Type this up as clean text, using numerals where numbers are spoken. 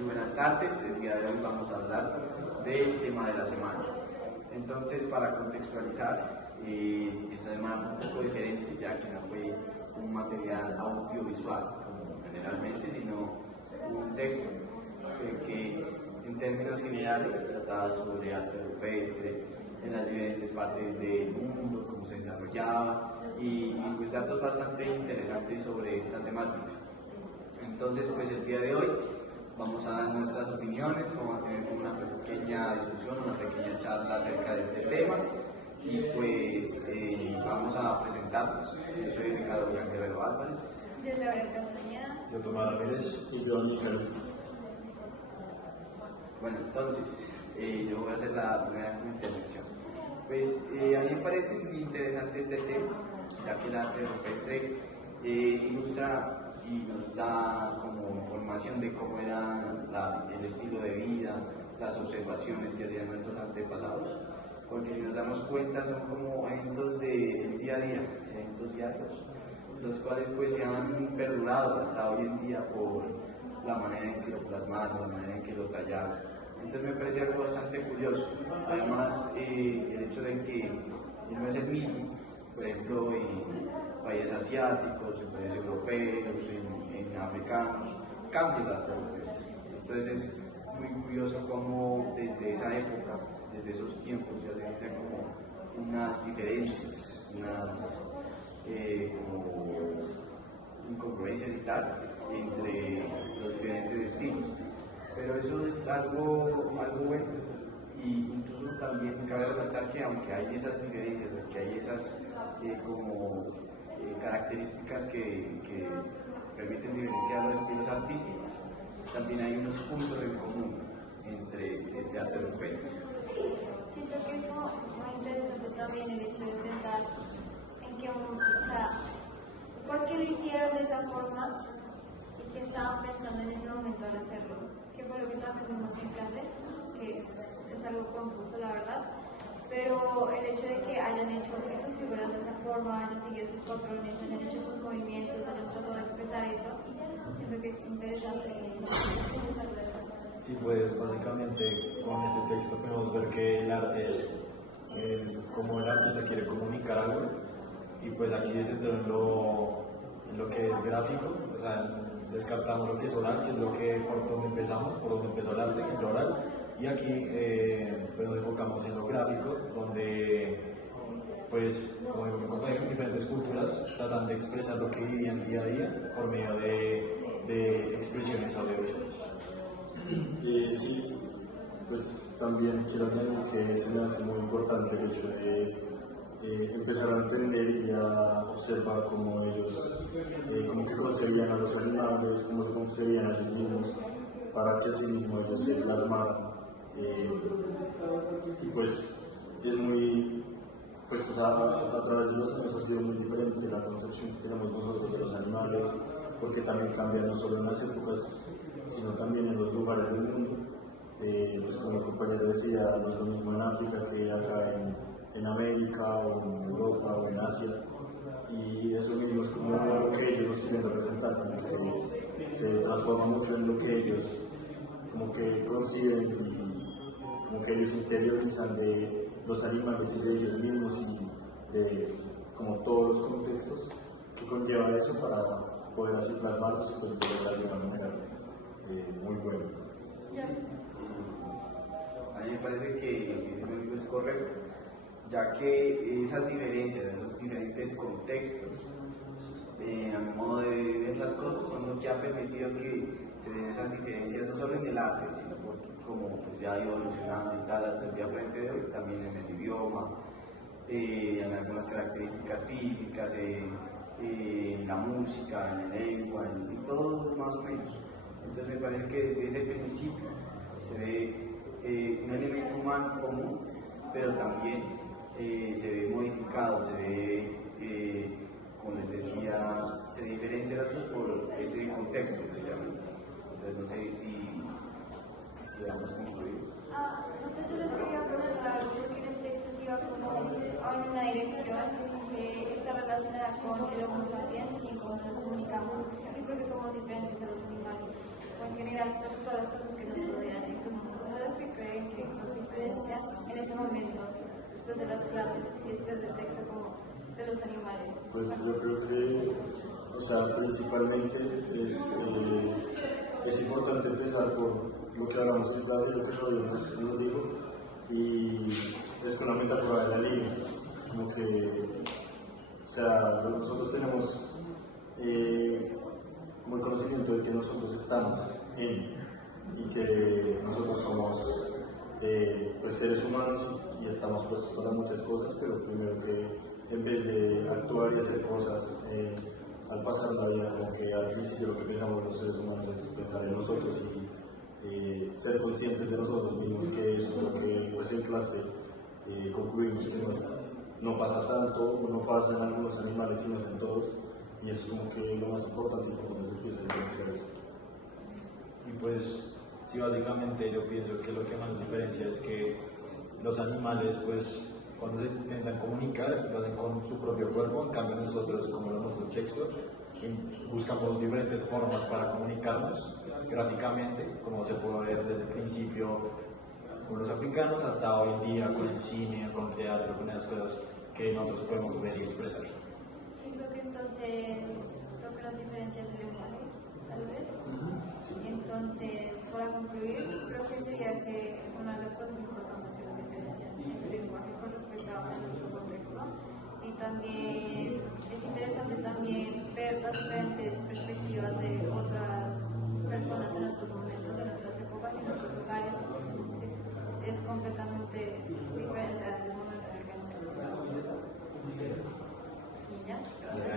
Muy buenas tardes, el día de hoy vamos a hablar del tema de la semana. Entonces, para contextualizar, esta semana fue un poco diferente, ya que no fue un material audiovisual, como generalmente, sino un texto que en términos generales trataba sobre arte rupestre en las diferentes partes del mundo, cómo se desarrollaba y pues datos bastante interesantes sobre esta temática. Entonces, pues el día de hoy vamos a dar nuestras opiniones, vamos a tener una pequeña discusión, una pequeña charla acerca de este tema y pues vamos a presentarnos. Yo soy Ricardo Guerrero Álvarez. Yo soy Laura Castañeda. Yo Tomás Ramírez y yo Nicolás. Bueno, entonces yo voy a hacer la primera intervención. Pues a mí me parece muy interesante este tema, ya que el arte rupestre ilustra y nos da como información de cómo era el estilo de vida, las observaciones que hacían nuestros antepasados, porque si nos damos cuenta son como eventos del día a día, eventos diarios, los cuales pues se han perdurado hasta hoy en día por la manera en que lo plasmaron, la manera en que lo tallaron. Entonces me parece algo bastante curioso. Además, el hecho de que no es el mismo, por ejemplo, en países asiáticos, en países europeos, en africanos, cambia el arte rupestre. Entonces es muy curioso cómo desde esa época, desde esos tiempos, ya se ven como unas diferencias, unas como incongruencias y tal entre los diferentes estilos. Pero eso es algo bueno, y incluso también cabe resaltar que aunque hay esas diferencias, que hay esas características que permiten diferenciar los estilos artísticos, también hay unos puntos en común entre este arte rupestre. Siento que es muy interesante también el hecho de pensar en que ¿por qué lo hicieron de esa forma y qué estaban pensando en ese momento al hacerlo? ¿Qué fue lo que aprendimos en clase? Que es algo confuso, la verdad, pero el hecho de que hayan hecho esas figuras de esa forma, hayan seguido sus patrones, hayan hecho sus movimientos, hayan tratado de expresar eso, siento que es interesante. Sí, pues básicamente con este texto podemos ver que el arte es como el artista quiere comunicar algo, y pues aquí es en lo que es gráfico, o sea, descartamos lo que es oral, que es lo que por donde empezamos, por donde empezó el arte, que es lo oral, y aquí pues nos enfocamos en lo gráfico, donde pues como digo mi compañero, diferentes culturas tratan de expresar lo que vivían día a día por medio de expresiones audiovisuales. Sí, pues también quiero añadir que se me hace muy importante el hecho de empezar a entender y a observar cómo ellos como que concebían a los animales, cómo se concebían a ellos mismos, para que así mismo ellos se plasmaran. Y pues es muy, pues o sea, a través de los años ha sido muy diferente la concepción que tenemos nosotros de los animales, porque también cambia no solo en las épocas, sino también en los lugares del mundo. Pues como el compañero decía, no es lo mismo en África que acá en América o en Europa o en Asia, y eso mismo es como lo que ellos nos quieren representar, como que se transforma mucho en lo que ellos como que conciben y como que ellos interiorizan de los animales y de ellos mismos y de como todos los contextos que conlleva eso para poder así plasmarlos y pues poder de una manera muy buena. A mí me parece que eso es correcto, ya que esas diferencias, esos diferentes contextos, a mi modo de ver las cosas, son lo que ha permitido que se den esas diferencias no solo en el arte, sino porque como pues ya ha ido evolucionando y tal hasta el día frente de hoy, también en el idioma, en algunas características físicas, en la música, en la lengua, en todo más o menos. Entonces me parece que desde ese principio se ve un elemento humano común, pero también se ve modificado, se ve, como les decía, se diferencia de otros por ese contexto que llaman. Entonces no sé si quedamos concluidos. Yo les quería preguntar porque el texto se iba como en una dirección que está relacionada con el Homo sapiens y cómo nos comunicamos y porque somos diferentes a los animales. o en general pues, todas las cosas que nos rodean. Entonces, ¿ustedes qué creen que nos diferencia en ese momento, después de las clases y después del texto, como de los animales? Pues yo creo que, o sea, principalmente es importante empezar por lo que hablamos en clase, lo que Fabio nos dijo, y es con la metáfora de la línea, como que, o sea, nosotros tenemos como el conocimiento de que nosotros estamos en, y que nosotros somos pues seres humanos y estamos puestos para muchas cosas, pero primero que en vez de actuar y hacer cosas al pasar la vida, como que al principio lo que pensamos los seres humanos es pensar en nosotros y ser conscientes de nosotros mismos, que eso es lo que pues en clase concluimos que no pasa tanto, o no pasa en algunos animales, sino en todos, y eso es como que lo más importante cuando se empieza a diferenciar eso. Y pues, sí, básicamente yo pienso que lo que más diferencia es que los animales, pues, cuando se intentan comunicar, lo hacen con su propio cuerpo, en cambio nosotros, como lo muestra el texto, buscamos diferentes formas para comunicarnos gráficamente, como se puede ver desde el principio con los africanos hasta hoy en día con el cine, con el teatro, con las cosas que nosotros podemos ver y expresar. Siento que entonces lo que nos diferencia es el lenguaje, tal vez. Entonces, para concluir, creo que sería que una de las cosas importantes que nos diferencian es el lenguaje con respecto a nuestro contexto. Y también es interesante también ver las diferentes perspectivas de otras personas en otros momentos, en otras épocas y en otros lugares. Es completamente diferente al momento en el que nos encontramos. Y ya, gracias.